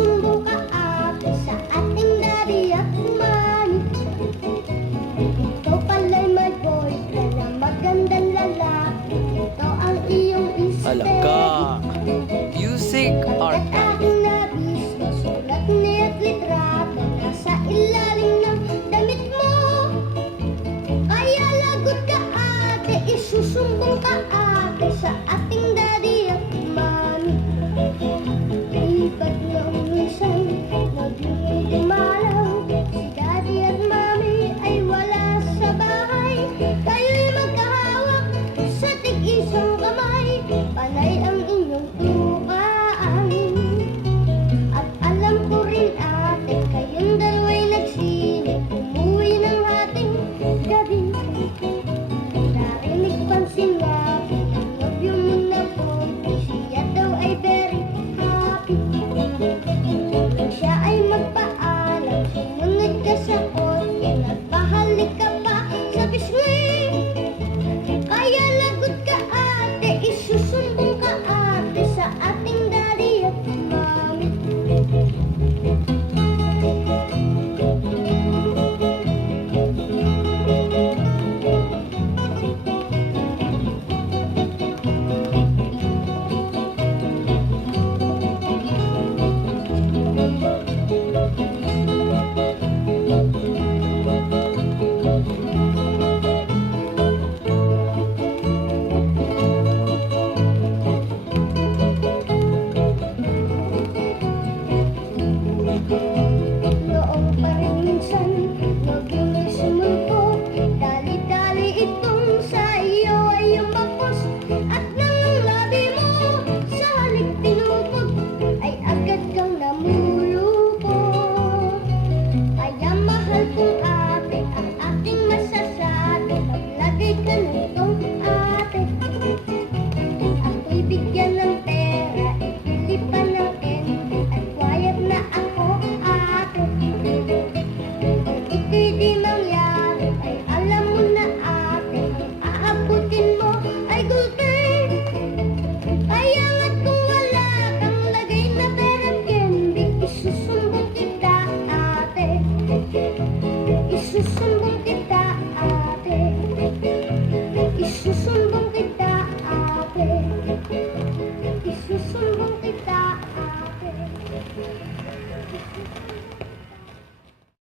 isusumbong ka ate sa ating daddy at mommy. Ikaw pala'y may boyfriend na magandang lalaki. Ito ang iyong Alaga. isteri. Music Pagkat Archive. aking nabis, sulat niya't litrato nasa ilalim ng damit mo. Kaya lagot ka ate, isusumbong ka ate sa ating daddy at mommy. Lipat ng minsan, naging dumalaw. Si daddy at mommy ay wala sa bahay. Kayo'y magkahawak sa tig-isang kamay. Panay ang inyong tukaan. At alam ko rin ate, kayong dalawa'y nagsilip. Umuwi ng ating gabi. Narinig pang sinabi ang nobyo mo na konti. Siya daw ay very happy. Nung siya ay magpaalam, sumunod ka sa konti. Nagpahalik ka pa sa pisngi. Kaya lagot ka ate, isusumbong ka ate sa ating daddy at mommy. Noong pa rin minsan, naging sumulpo. Dali-dali itong sa iyo ay umapos. At nang ang labi mo sa halik tinupod, ay agad kang namulupot. Kaya mahal kong